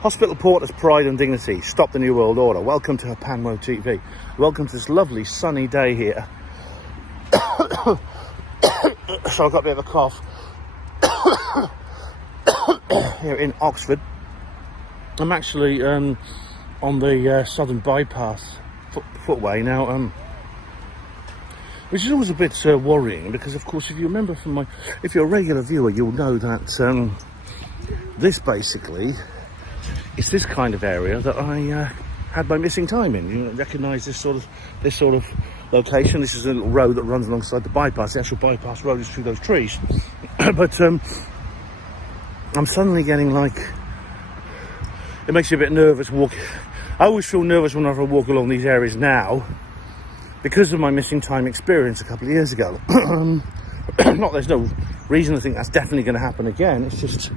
Hospital Porter's Pride and Dignity. Stop the New World Order. Welcome to Panwo TV. Welcome to this lovely sunny day here. So I've got a bit of a cough. Here in Oxford. I'm actually on the Southern Bypass footway now, which is always a bit worrying, because of course, if you remember from if you're a regular viewer, you'll know that this basically is this kind of area that I had my missing time in. You recognise this sort of location. This is a little road that runs alongside the bypass. The actual bypass road is through those trees, but I'm suddenly getting like, it makes you a bit nervous walking. I always feel nervous whenever I walk along these areas now because of my missing time experience a couple of years ago. There's no reason to think that's definitely going to happen again. It's just,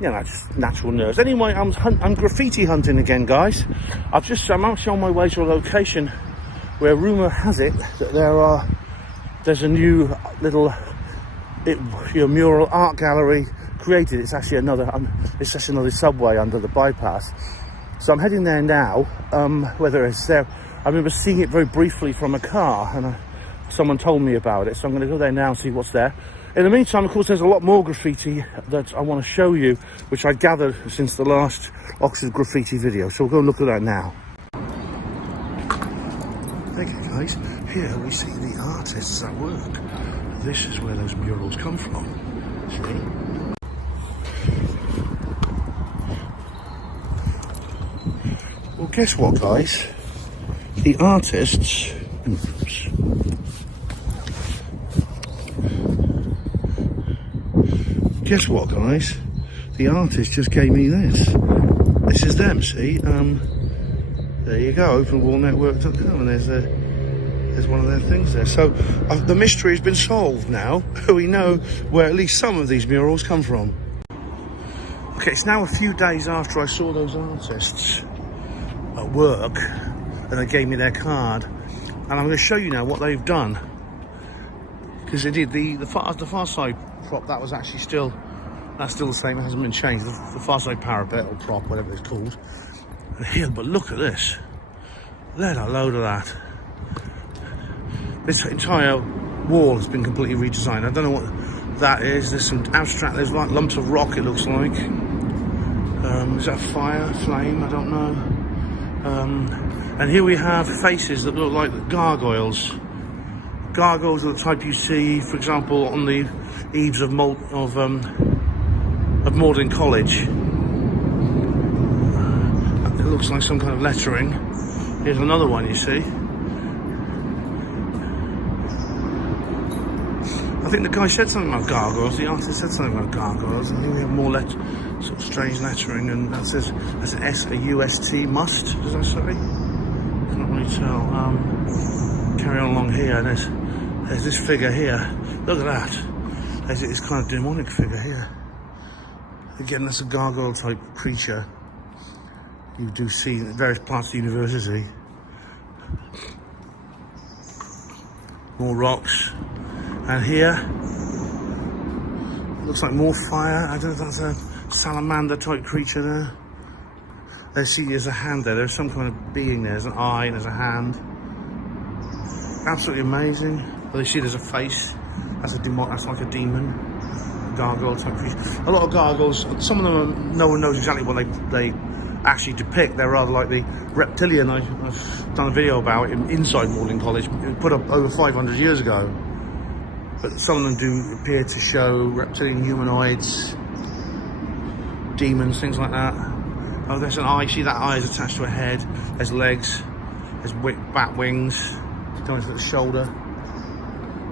you know, just natural nerves. Anyway, I'm graffiti hunting again, guys. I'm actually on my way to a location where rumour has it that there's a new little mural art gallery created. It's actually another subway under the bypass. So I'm heading there now. Whether it's there, I remember seeing it very briefly from a car, and someone told me about it. So I'm going to go there now and see what's there. In the meantime, of course, there's a lot more graffiti that I want to show you, which I gathered since the last Oxford graffiti video. So we'll go and look at that now. Okay, guys, here we see the artists at work. This is where those murals come from. See? Well, guess what, guys? The artists... Oops. Guess what, guys? The artist just gave me this. This is them, see? There you go, openwallnetwork.com, and there's one of their things there. So the mystery has been solved now. We know where at least some of these murals come from. Okay, it's now a few days after I saw those artists at work, and they gave me their card, and I'm going to show you now what they've done, because they did the far side prop. That was actually still the same. It hasn't been changed. The far side parapet or prop, whatever it's called. And here, but look at this. Let a load of that. This entire wall has been completely redesigned. I don't know what that is. There's some abstract. There's like lumps of rock. It looks like. Is that flame? I don't know. And here we have faces that look like gargoyles. Gargoyles of the type you see, for example, on the eaves of Magdalen College. It looks like some kind of lettering. Here's another one, you see. I think the guy said something about gargoyles. The artist said something about gargoyles. And here we have more sort of strange lettering, and that says that's an S-A-U-S-T, must. Does that say? Can't really tell. Carry on along here. There's this figure here. Look at that. There's this kind of demonic figure here. Again, that's a gargoyle type creature you do see in various parts of the university. More rocks. And here, looks like more fire. I don't know if that's a salamander type creature there. There's a hand there. There's some kind of being there. There's an eye and there's a hand. Absolutely amazing. Well, you see there's a face. That's like a demon. Gargoyle type creature. A lot of gargoyles, some of them, no one knows exactly what they actually depict. They're rather like the reptilian I've done a video about inside Magdalen College, put up over 500 years ago. But some of them do appear to show reptilian humanoids, demons, things like that. Oh, there's an eye. See, that eye is attached to a head. There's legs. There's bat wings going to the shoulder,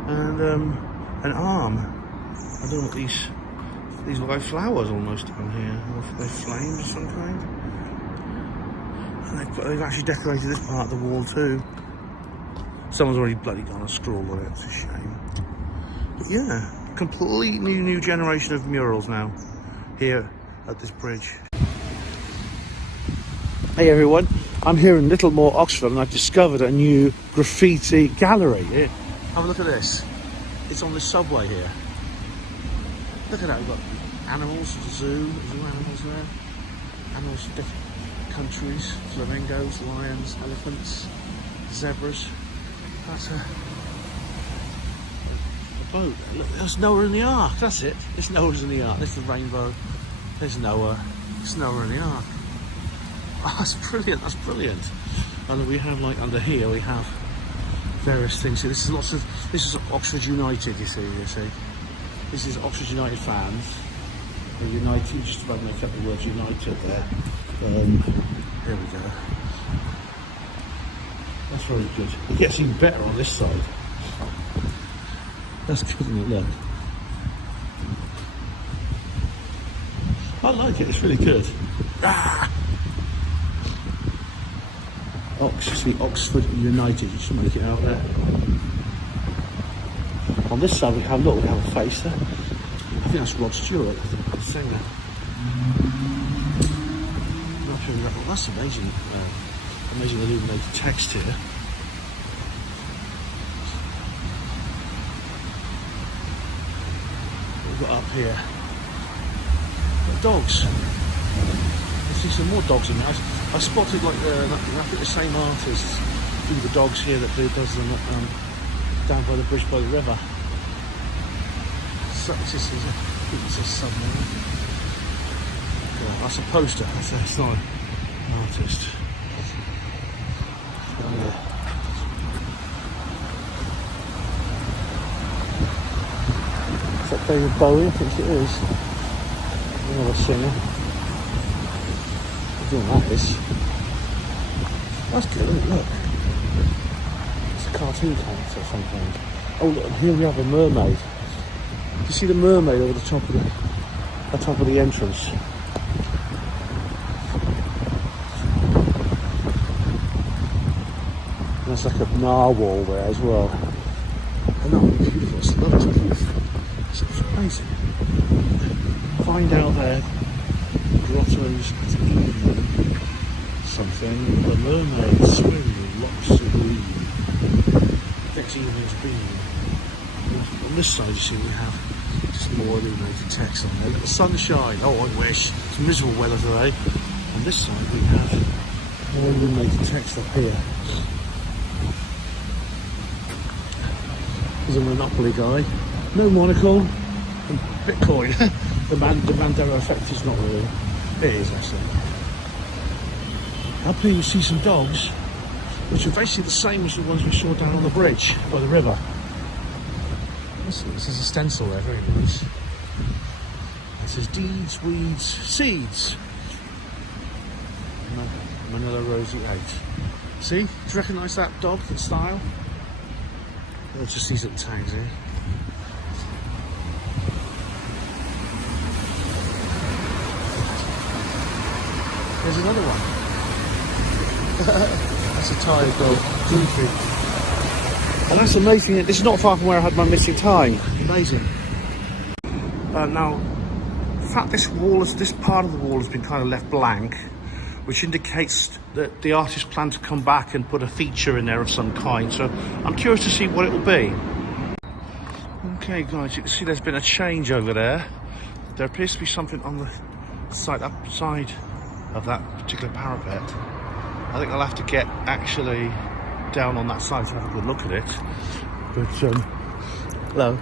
and an arm. I don't know what these look like flowers almost down here. Or they're flames of some kind. And they've actually decorated this part of the wall too. Someone's already bloody gone and scrawled on it. It's a shame. But yeah, completely new generation of murals now here at this bridge. Hey everyone, I'm here in Littlemore, Oxford, and I've discovered a new graffiti gallery. Here, have a look at this. It's on the subway here. Look at that, we've got animals, zoo animals there. animals from different countries, flamingos, lions, elephants, zebras. That's a boat. Look, there's Noah in the Ark, that's it. It's Noah's in the Ark, there's the rainbow, there's Noah, it's Noah in the Ark. Oh, that's brilliant, that's brilliant. And we have, like, under here, we have various things. So this is Oxford United, you see. This is Oxford United fans. They're United, just about to make up the word United there. There we go. That's very good. It gets even better on this side. That's good, isn't it? Look. I like it, it's really good. Ah! Oxford United, you should make it out there. On this side we have, look, we have a face there. I think that's Rod Stewart, the singer. Well, that's amazing, amazing illuminated text here. We've got up here, dogs. I see some more dogs in there. I spotted, like, I think the same artist do the dogs here that does them down by the bridge by the river. So it's just, I think it's a submarine. Yeah, that's a poster. It's not an artist. Oh, yeah. Is that David Bowie? I think it is. Another singer. Doing that is. That's good, isn't it? Look. It's a cartoon character or something. Oh look, and here we have a mermaid. Do you see the mermaid over the top of the entrance? There's like a narwhal there as well. And that would be beautiful. It's lovely. It's amazing. Find out there. Grottos at Eden. Something. The mermaid swim lots of green. Next evening's been. On this side, you see, we have just more illuminated text on there. Look at the sunshine. Oh, I wish. It's miserable weather today. On this side, we have more illuminated text up here. There's a Monopoly guy. No monocle. And Bitcoin. The Mandela effect is not really. It is actually. Up here you see some dogs, which are basically the same as the ones we saw down on the bridge by the river. This is a stencil there, very nice. It says deeds, weeds, seeds. Manila Rosie 8. See? Do you recognise that dog, that style? Oh, just these little tags here. There's another one. That's a tired dog. And that's amazing. This is not far from where I had my missing time. Amazing. Now, in fact, this part of the wall has been kind of left blank, which indicates that the artist planned to come back and put a feature in there of some kind. So I'm curious to see what it will be. Okay, guys, you can see there's been a change over there. There appears to be something on the side upside of that particular parapet. I think I'll have to get actually down on that side to have a good look at it. But hello.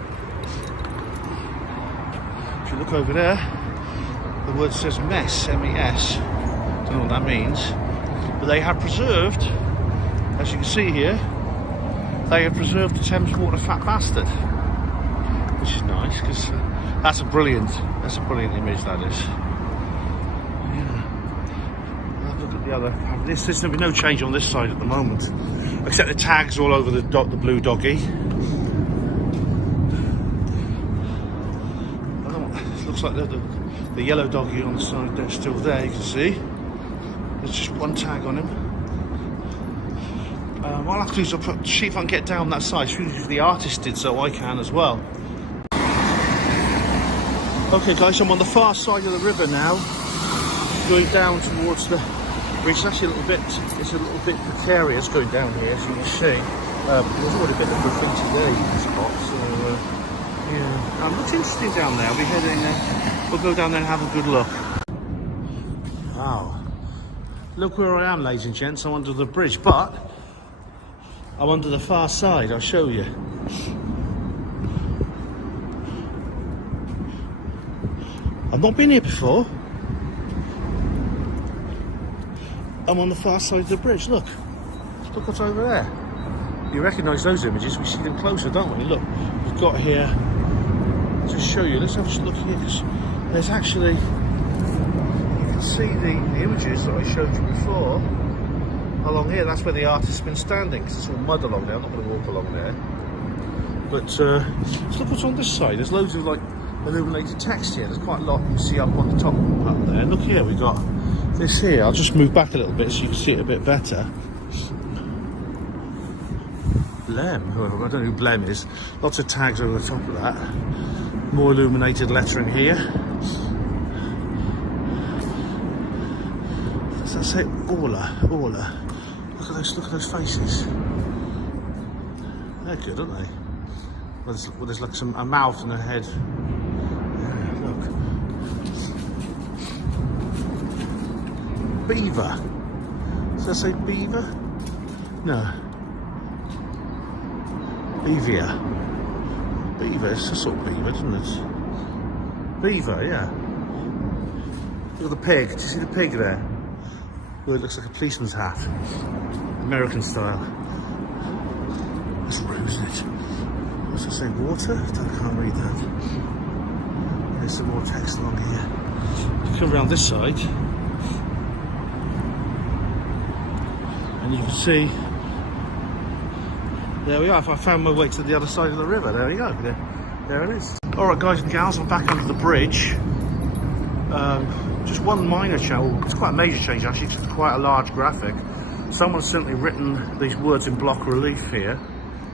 If you look over there, the word says mess, M-E-S. Don't know what that means, but they have preserved, as you can see here, they have preserved the Thames Water Fat Bastard, which is nice because that's a brilliant image, that is. There's going to be no change on this side at the moment, except the tags all over the blue doggy. It looks like the yellow doggy on the side there's still there, you can see. There's just one tag on him. What I'll have to do is see if I can get down that side. If the artist did so, I can as well. Okay guys, I'm on the far side of the river now, going down towards the bridge. It's actually it's a little bit precarious going down here, as you can see. There's already a bit of graffiti there, you can spot. So yeah, looks interesting down there. We'll go down there and have a good look. Wow. Look where I am, ladies and gents. I'm under the bridge, but I'm under the far side. I'll show you. I've not been here before. I'm on the far side of the bridge. Look what's over there. You recognise those images? We see them closer, don't we? Look, we've got here. To show you, let's have a look here, because there's actually, you can see the images that I showed you before along here. That's where the artist's been standing, because it's all mud along there. I'm not going to walk along there. But let's look what's on this side. There's loads of like illuminated text here. There's quite a lot you can see up on the top up there. Look here, we've got this here. I'll just move back a little bit so you can see it a bit better. Blem, I don't know who Blem is. Lots of tags over the top of that. More illuminated lettering here. Does that say Orla? Look at those faces. They're good, aren't they? Well, there's like a mouth and a head. Yeah, look. Beaver. Does that say beaver? No. Beaver, it's a sort of beaver, isn't it? Beaver, yeah. Look at the pig. Do you see the pig there? Oh, it looks like a policeman's hat. American style. That's rude, isn't it? What's that say? Water? I can't read that. There's some more text along here. You come around this side, and you can see. There we are. If I found my way to the other side of the river, there we go. There it is. All right, guys and gals, I'm back under the bridge. Just one minor change. It's quite a major change actually. It's quite a large graphic. Someone's simply written these words in block relief here,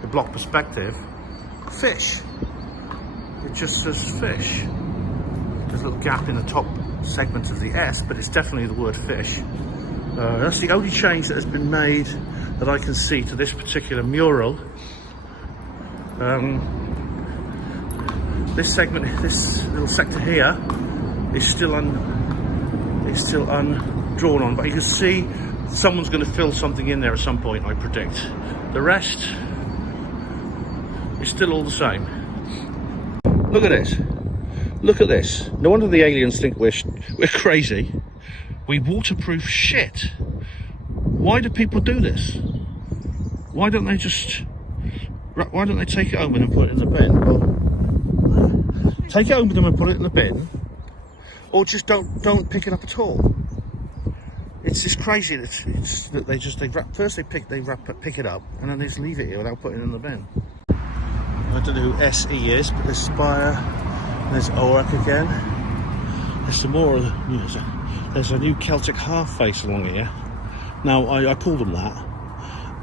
the block perspective. Fish. It just says fish. There's a little gap in the top segment of the S, but it's definitely the word fish. That's the only change that has been made that I can see to this particular mural. This segment, this little sector here, is still undrawn on, but you can see someone's going to fill something in there at some point, I predict. The rest is still all the same. Look at this. Look at this. No wonder the aliens think we're crazy. We waterproof shit. Why do people do this? Why don't they take it home and put it in the bin? Well, take it home with them and put it in the bin, or just don't pick it up at all. It's just crazy that they pick it up and then they just leave it here without putting it in the bin. I don't know who SE is, but there's Spire, there's Orak again. There's some more. There's a new Celtic half face along here. Now I call them that.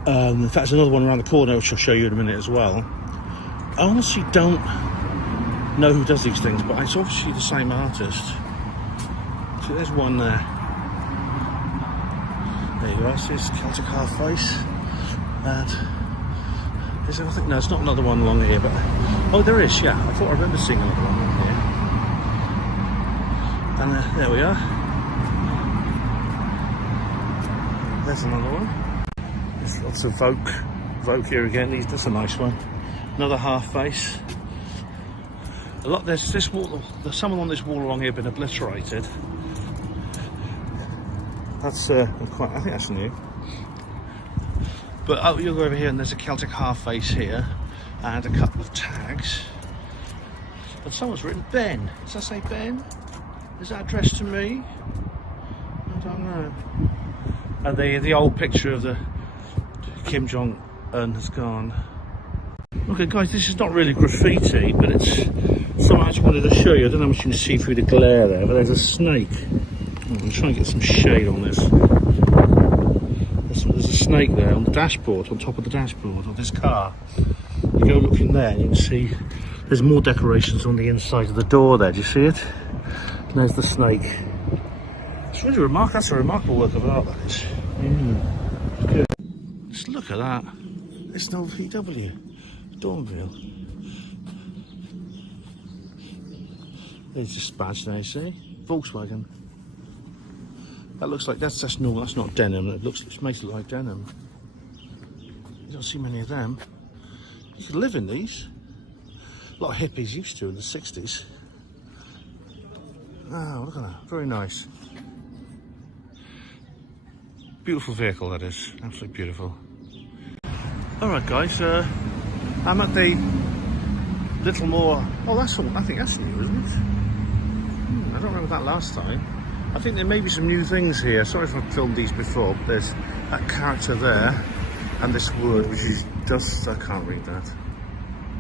In fact, there's another one around the corner which I'll show you in a minute as well. I honestly don't know who does these things, but it's obviously the same artist. So there's one there. There you are. See, it's Celtic half face. And is there, I think, no, it's not another one along here, but oh, there is. Yeah, I thought I remember seeing another one along here. And there we are. There's another one. There's lots of Vogue here again. That's a nice one. Another half face. A lot. There's this wall. There's someone on this wall along here been obliterated. That's I think that's new. But you'll go over here and there's a Celtic half face here and a couple of tags. And someone's written Ben. Does that say Ben? Is that addressed to me? I don't know. And the old picture of the Kim Jong-un has gone. Okay guys, this is not really graffiti, but it's something I just wanted to show you. I don't know how much you can see through the glare there, but there's a snake. I'm trying to get some shade on this. There's a snake there on the dashboard, on top of the dashboard of this car. You go look in there and you can see there's more decorations on the inside of the door there. Do you see it? And there's the snake. It's really remarkable. That's a remarkable work of art, that is. Good. Just look at that. It's an old VW. Dawnville. There's this badge there, you see? Volkswagen. That looks like that's normal. That's not denim. It makes it look like denim. You don't see many of them. You could live in these. A lot of hippies used to in the 60s. Oh, look at that. Very nice. Beautiful vehicle, that is. Absolutely beautiful. Alright guys, I'm at the little more... Oh, that's all. I think that's new, isn't it? I don't remember that last time. I think there may be some new things here. Sorry if I've filmed these before, but there's that character there and this wood, which is just... I can't read that.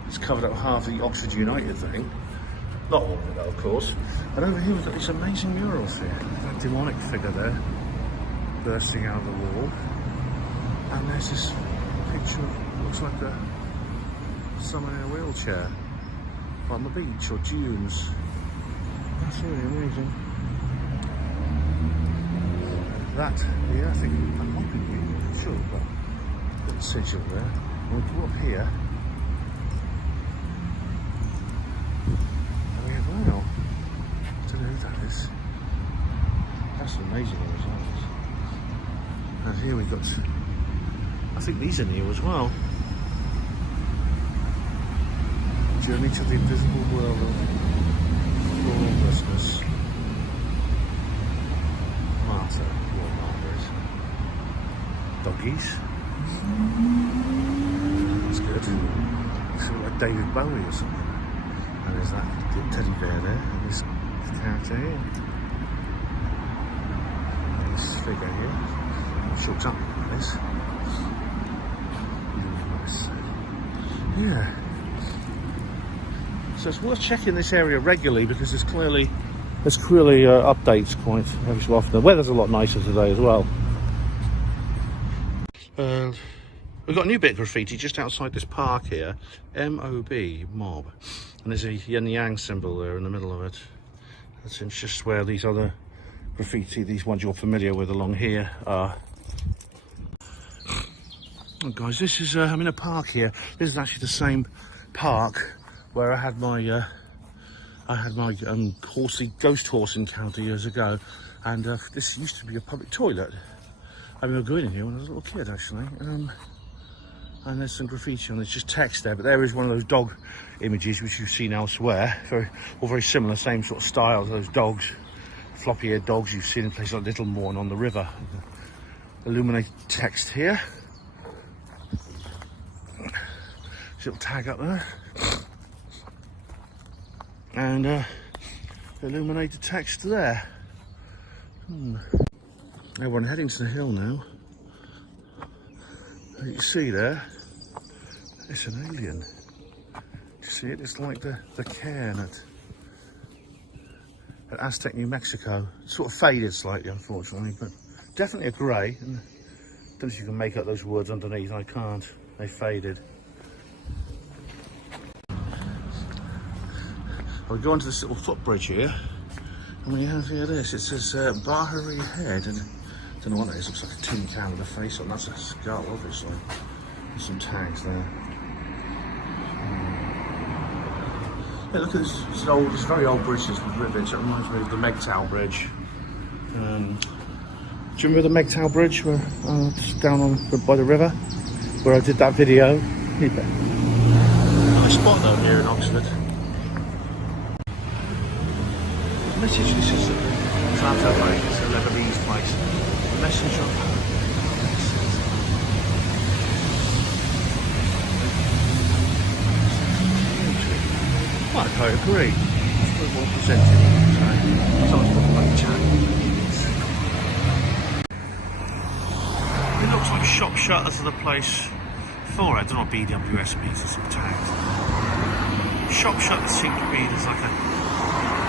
It's covered up half the Oxford United thing. Not all of it, though, of course. And over here we've got these amazing murals here. That demonic figure there, bursting out of the wall. And there's this picture of, looks like someone in a wheelchair on the beach or dunes. That's really amazing. And that here, I think that might be new, I'm sure, but a little sigil there. And we go up here. And we have, well, I don't know who that is. That's an amazing result. And here we got, I think these are new as well. Journey to the invisible world of lawlessness. Martyr, war martyrs. Doggies. That's good. Looks like David Bowie or something. And there's that little teddy bear there, and this character here. And this figure here. I'm sure exactly what it is. Nice. Yeah. So it's worth checking this area regularly because there's clearly updates quite every so often. The weather's a lot nicer today as well. We've got a new bit of graffiti just outside this park here. M-O-B, mob. And there's a yin yang symbol there in the middle of it. That's just where these other graffiti, these ones you're familiar with along here are. Oh guys, this is, I'm in a park here. This is actually the same park where I had my ghost horse encounter years ago, and this used to be a public toilet. I remember going in here when I was a little kid, actually. And there's some graffiti on. There's just text there, but there is one of those dog images which you've seen elsewhere, very similar, same sort of style as those dogs, floppy-eared dogs you've seen in places like Littlemore and on the river. Illuminated text here. Little tag up there. And illuminated text there. Everyone heading to the hill now. You see there, it's an alien. You see it? It's like the cairn at Aztec, New Mexico. It's sort of faded slightly, unfortunately, but definitely a grey. And I don't know if you can make out those words underneath. I can't. They faded. We go onto this little footbridge here, and we have here this. It says Bahari Head, and I don't know what that is. Looks like a tin can with a face on. That's a skull, obviously. There's some tags there. Yeah, look at this. It's a very old bridge. This with rivets. It reminds me of the Megtow Bridge. Do you remember the Megtow Bridge, where just down by the river, where I did that video? Nice spot though here in Oxford. Message, this is Plateau Bank, it's a Lebanese place. Message on I agree. It's very well presented. Someone's got like chat. It looks like shop shutters of the place for it. I don't know what BWS means, there's some tags. Shop shutters seem to be, there's like a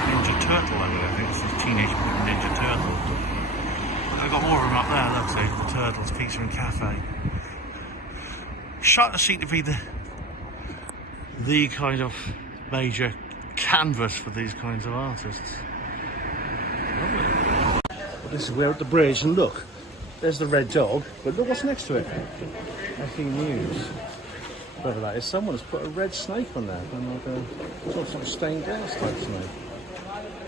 Ninja Turtle over there. I think it's a Teenage Mutant Ninja Turtle. I've got more of them up there, let's say, the Turtles Pizza and Cafe. Shutters seem to be the kind of major canvas for these kinds of artists. Lovely. This is we're at the bridge, and look, there's the red dog, but look what's next to it. FE News. Whether that is, someone has put a red snake on there, and like a sort of stained glass type snake.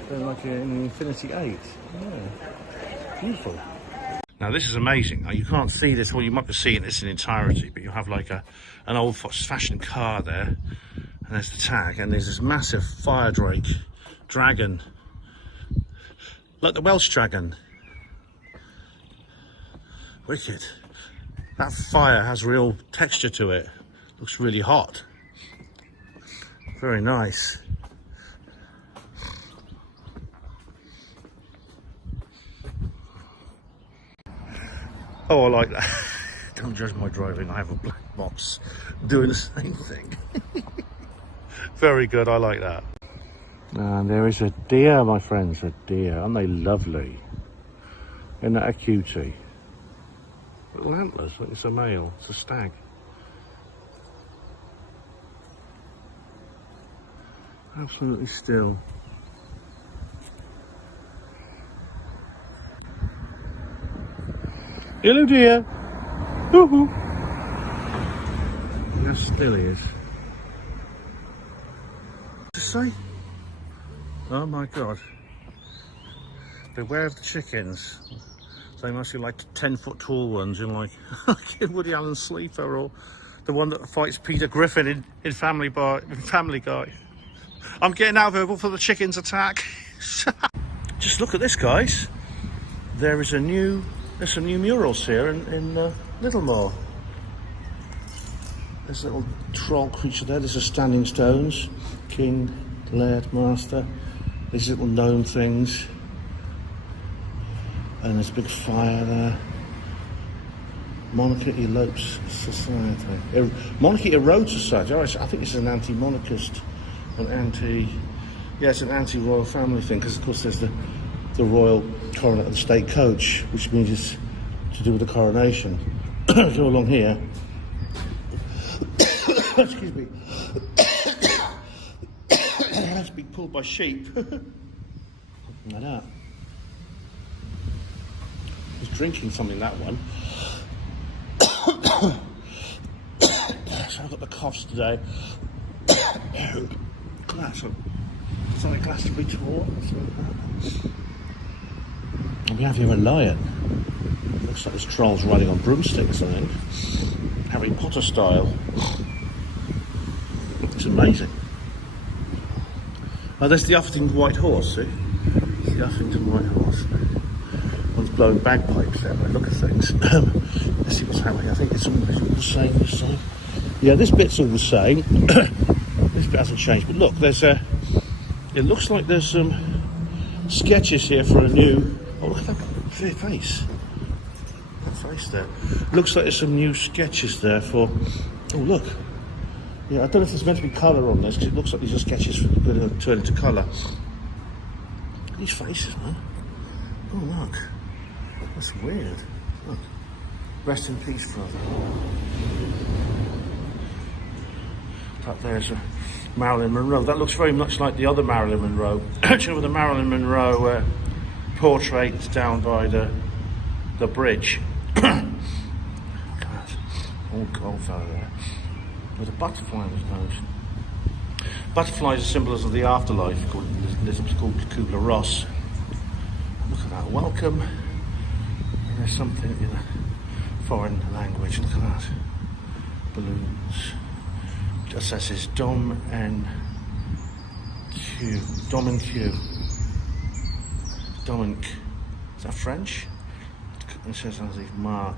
They're like in Infinity 8. Yeah. Beautiful. Now this is amazing. Now, you can't see this, well you might be seeing this in entirety, but you have like an old-fashioned car there, and there's the tag, and there's this massive fire drake dragon, like the Welsh dragon. Wicked. That fire has real texture to it. Looks really hot. Very nice. Oh, I like that. Don't judge my driving. I have a black box doing the same thing. Very good. I like that. And there is a deer, my friends. A deer. Aren't they lovely? Isn't that a cutie? Little antlers. Look, it's a male. It's a stag. Absolutely still. Hello, dear. Woohoo! How still he is. To say? Oh my God! Beware of the chickens. They must be like 10-foot tall ones, in like Woody Allen Sleeper, or the one that fights Peter Griffin in Family Guy. I'm getting out of here before the chickens attack. Just look at this, guys. There's some new murals here in Littlemore. There's a little troll creature there. There's a standing stones, king, laird, master. These little gnome things, and there's a big fire there. Monarchy elopes society. Monarchy erodes society. Oh, I think it's an anti-monarchist, it's an anti-royal family thing, because of course there's the royal coronet of the state coach, which means it's to do with the coronation. Go along here. Excuse me. It has to be pulled by sheep. Like that. He's drinking something, that one. So I've got the coughs today. Glass. Sorry, glass to be tall. And we have here a lion. Looks like this troll's riding on broomsticks, I think. Harry Potter style. It's amazing. Oh, there's the Uffington White Horse, see? The Uffington White Horse. One's blowing bagpipes there, by the look of things. Let's see what's happening. I think it's all the same this side. Yeah, this bit's all the same. This bit hasn't changed, but look, there's it looks like there's some sketches here for a new... Oh, look at that face. That face there. Looks like there's some new sketches there for... Oh, look. Yeah, I don't know if there's meant to be colour on this, because it looks like these are sketches for going to turn into colour. These faces, man. Oh, look. That's weird. Look. Rest in peace, brother. Up there's a Marilyn Monroe. That looks very much like the other Marilyn Monroe. Actually, with the Marilyn Monroe portrait down by the bridge. Look at that. Old gold fellow there. With a butterfly on his nose. Butterflies are symbols of the afterlife, called Kubler-Ross. Look at that. Welcome. And there's something in a foreign language. Look at that. Balloons. Just says Dom and Q. Dom and Q. Dom and Q. Is that French? It says underneath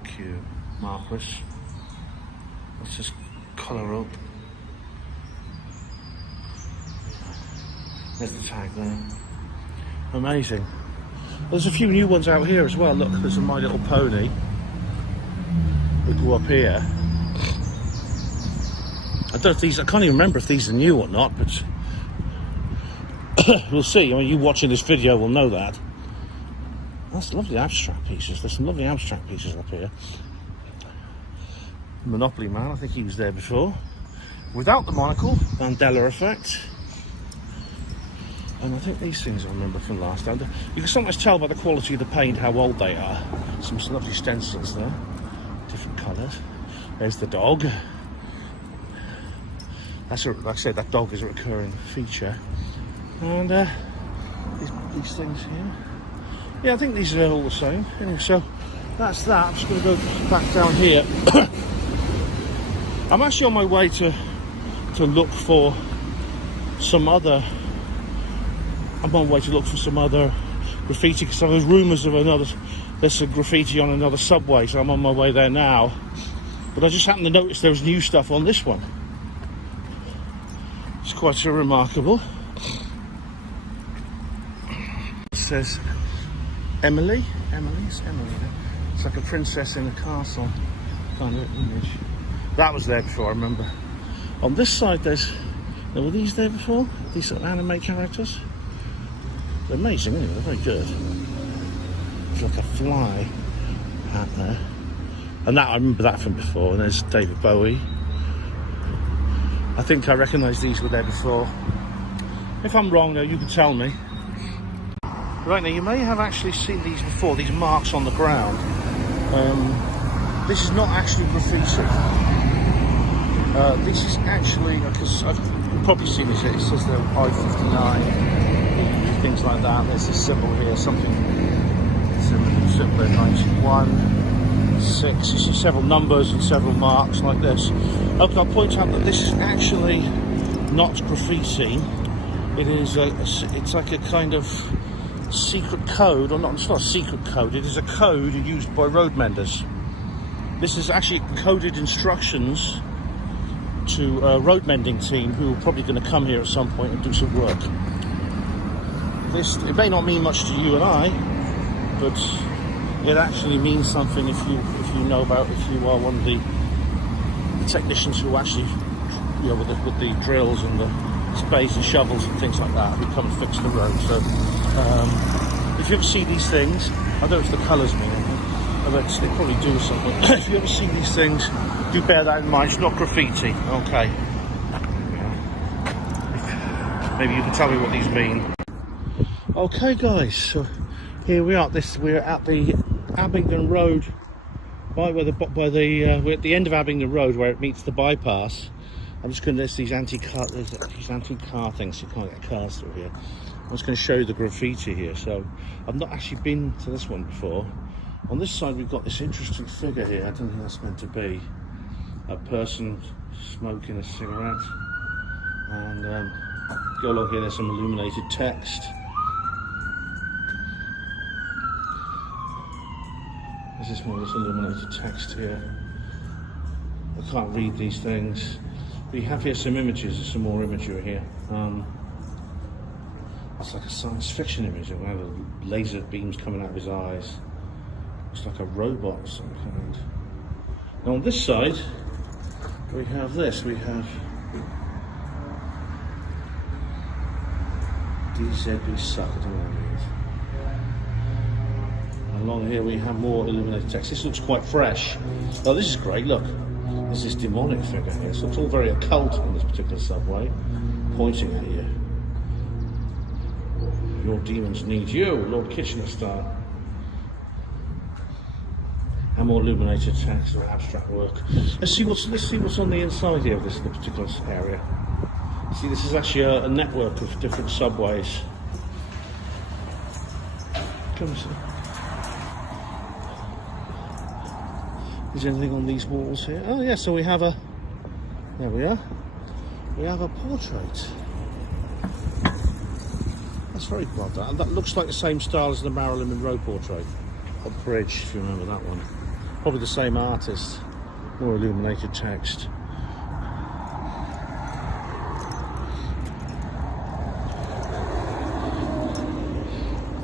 Q. Marquis. Let's just colour up. There's the tag there. Amazing. There's a few new ones out here as well. Look, there's a My Little Pony. We go up here. I don't know if these, I can't even remember if these are new or not, but we'll see. I mean, you watching this video will know that. That's lovely abstract pieces. There's some lovely abstract pieces up here. Monopoly Man, I think he was there before. Without the monocle, Mandela effect. And I think these things I remember from last time. You can sometimes tell by the quality of the paint how old they are. Some lovely stencils there, different colours. There's the dog. That's like I said, that dog is a recurring feature. And these things here. Yeah, I think these are all the same. Anyway, so that's that. I'm just going to go back down here. I'm actually on my way to look for some other. I'm on my way to look for some other graffiti because there's rumours of there's some graffiti on another subway, so I'm on my way there now. But I just happened to notice there was new stuff on this one. It's quite so remarkable. It says Emily. It's like a princess in a castle kind of image. That was there before, I remember. On this side, were these there before? These sort of anime characters? They're amazing, anyway. They're very good. There's like a fly out there. And that, I remember that from before. And there's David Bowie. I think I recognise these were there before. If I'm wrong, though, you can tell me. Right, now you may have actually seen these before, these marks on the ground. This is not actually graffiti. This is actually, because I've probably seen this, it says they're I-59, things like that. There's this symbol here, something similar, 91, 6. You see several numbers and several marks like this. Okay, I'll point out that this is actually not graffiti. It is it's like a kind of secret code, or not, it's not a secret code, it is a code used by road menders. This is actually coded instructions to a road mending team who are probably going to come here at some point and do some work. It may not mean much to you and I, but it actually means something if you know about, if you are one of the technicians who actually, you know, with the drills and the spades and shovels and things like that, who come and fix the road. So if you ever see these things, I don't know if the colours mean anything, but they probably do something. If you ever see these things, do bear that in mind. It's not graffiti, okay? Maybe you can tell me what these mean. Okay, guys, so here we are. We're at the Abingdon Road, we're at the end of Abingdon Road where it meets the bypass. I'm just going to, there's these anti-car things, you can't get cars through here. I'm just going to show you the graffiti here. So I've not actually been to this one before. On this side we've got this interesting figure here. I don't think that's meant to be a person smoking a cigarette. And go along here, there's some illuminated text. There's this one, this illuminated text here. I can't read these things. We have here some images, there's some more imagery here. It's like a science fiction image of one of the laser beams coming out of his eyes. Looks like a robot of some kind. Now on this side, we have this. We have DZB suck, I don't know what it is. Along here we have more illuminated text. This looks quite fresh. Oh, this is great, look. There's this demonic figure here, so it's all very occult on this particular subway, pointing at you. Your demons need you, Lord Kitchener style. And more illuminated text or abstract work. Let's see what's on the inside here of this particular area. See, this is actually a network of different subways. Come see. Is there anything on these walls here? Oh yeah, so we have a, there we are. We have a portrait. That's very well done. And that looks like the same style as the Marilyn Monroe portrait on the bridge, if you remember that one. Probably the same artist. More illuminated text.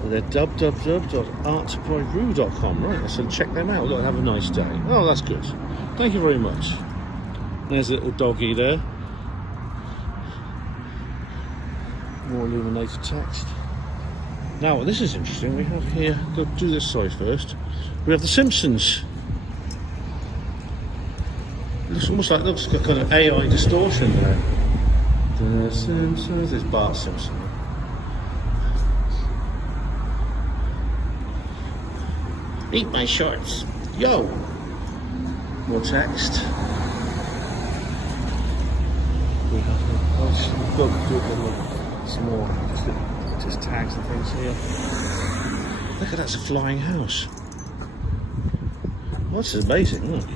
They're www.artbyru.com, right? So check them out. Look, have a nice day. Oh, that's good. Thank you very much. There's a little doggy there. More illuminated text. Now, this is interesting. We have here, go do this side first. We have The Simpsons. It looks almost like, looks like kind of AI distortion there. The Simpsons, there's Bart Simpson. Eat my shorts. Yo! More text. We have some more just tags and things here. Look at that's a flying house. Well, this is amazing, look.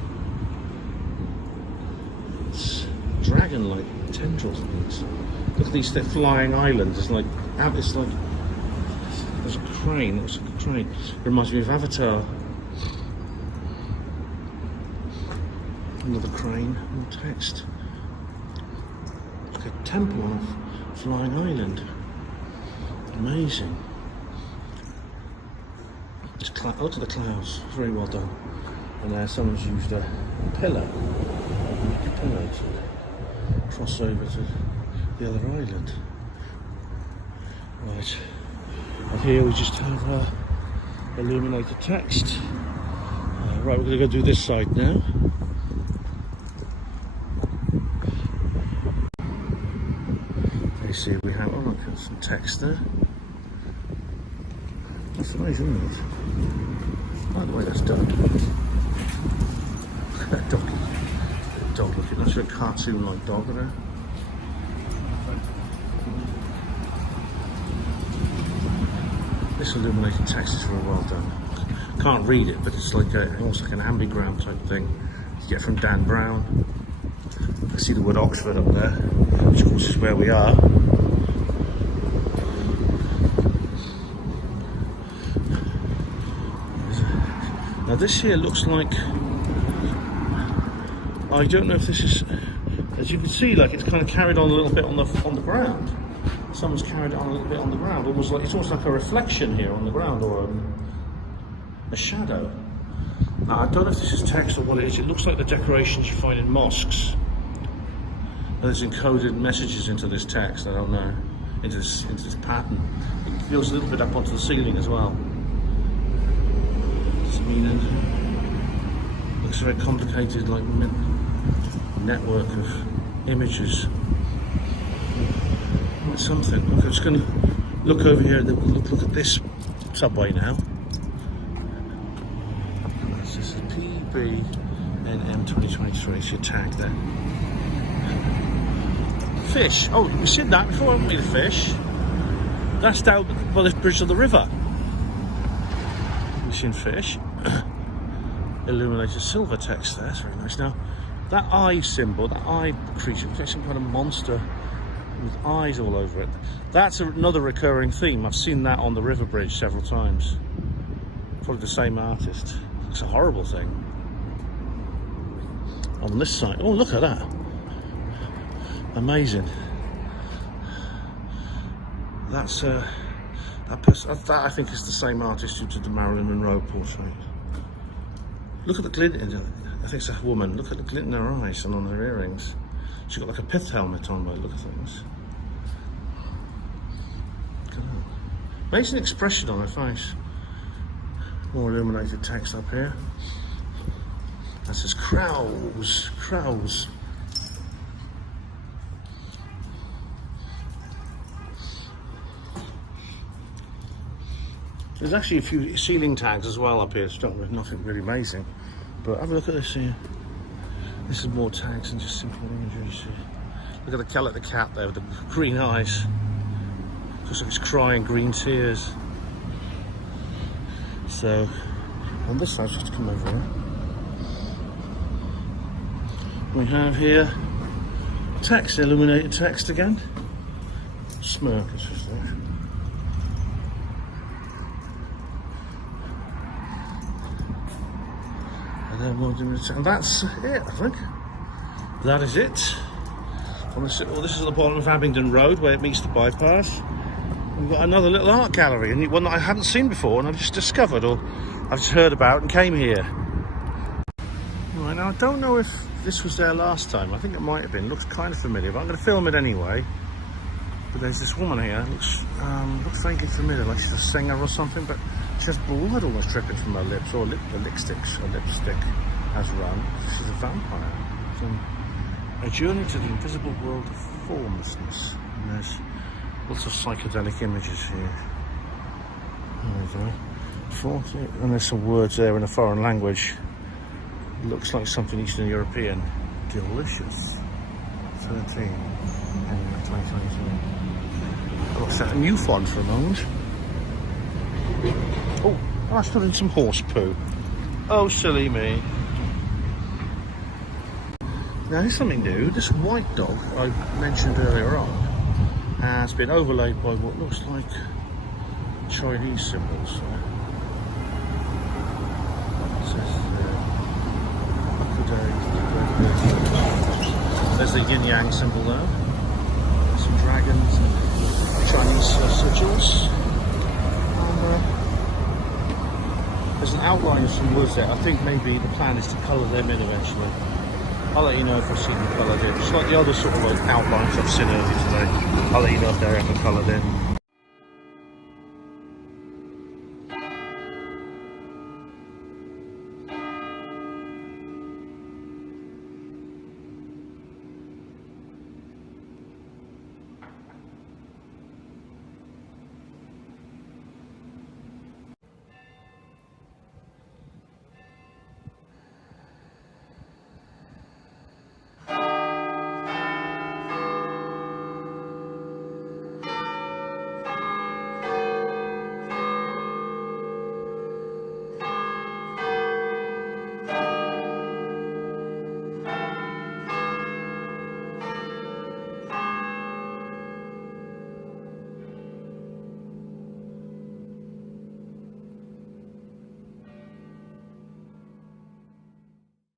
It's dragon-like tendrils and things. Look at these flying islands. It's like there's a crane. Looks like a crane. Reminds me of Avatar. Another crane. More text. Like a temple on a flying island. Amazing. Look at the clouds. It's very well done. And there, someone's used a pillar. A pillar to cross over to the other island. Right. And here we just have illuminated text. Right, we're going to go do this side now. You see, we have, oh look, there's some text there. That's amazing, isn't it? By the way, that's done. Dog looking, that's a cartoon-like dog there. This illuminated text is very well done. Can't read it, but it's like almost like an ambigram type thing you get from Dan Brown. I see the word Oxford up there, which of course is where we are. Now this here looks like, I don't know if this is, as you can see, like it's kind of carried on a little bit on the ground. Someone's carried it on a little bit on the ground, almost like it's almost like a reflection here on the ground, or a shadow. Now I don't know if this is text or what it is. It looks like the decorations you find in mosques. There's encoded messages into this text. I don't know, into this pattern. It goes a little bit up onto the ceiling as well. Meaning, looks a very complicated, like network of images. It's something. Look, I'm just going to look over here. Look at this subway now. This is PBNM 2023. It's your tag there. Fish. Oh, we've seen that before, haven't we? The fish. That's down by the bridge of the river. We've seen fish. Illuminated silver text there, that's very nice. Now, that eye symbol, that eye creature, looks like some kind of monster with eyes all over it. That's another recurring theme. I've seen that on the river bridge several times. Probably the same artist. It's a horrible thing. On this side, oh look at that. Amazing. That's that I think is the same artist who did the Marilyn Monroe portrait. Look at the glint in it. I think it's a woman. Look at the glint in her eyes and on her earrings. She's got like a pith helmet on by the look of things. Look at that. Amazing expression on her face. More illuminated text up here. That says crows. Crows. There's actually a few ceiling tags as well up here, so nothing really amazing. But have a look at this here. This is more tags than just simple images. Look at the cat there with the green eyes. Looks like it's crying green tears. So, on this side, just come over here. We have here text, illuminated text again. Smirk, it's just there. And that's it, I think. That is it. Well, this is at the bottom of Abingdon Road where it meets the bypass. We've got another little art gallery, and one that I hadn't seen before, and I've just discovered, or I've just heard about and came here. Right, now I don't know if this was there last time. I think it might have been. It looks kind of familiar, but I'm going to film it anyway. But there's this woman here. Looks vaguely familiar, like she's a singer or something, but she has blood almost dripping from her lips, or the lipstick has run. She's a vampire. A journey to the invisible world of formlessness. And there's lots of psychedelic images here. There we go. 40, and there's some words there in a foreign language. It looks like something Eastern European. Delicious. 13. And 2023. I'll set a new font for a moment. Oh. Oh, I stood in some horse poo. Oh, silly me. Now, here's something new. This white dog I mentioned earlier on has been overlaid by what looks like Chinese symbols. It says, there's the yin-yang symbol there. Some dragons and Chinese sigils. And there's an outline of some words there. I think maybe the plan is to colour them in eventually. I'll let you know if I see them coloured in. Just like the other sort of like outlines I've seen earlier today. I'll let you know if they're ever coloured in.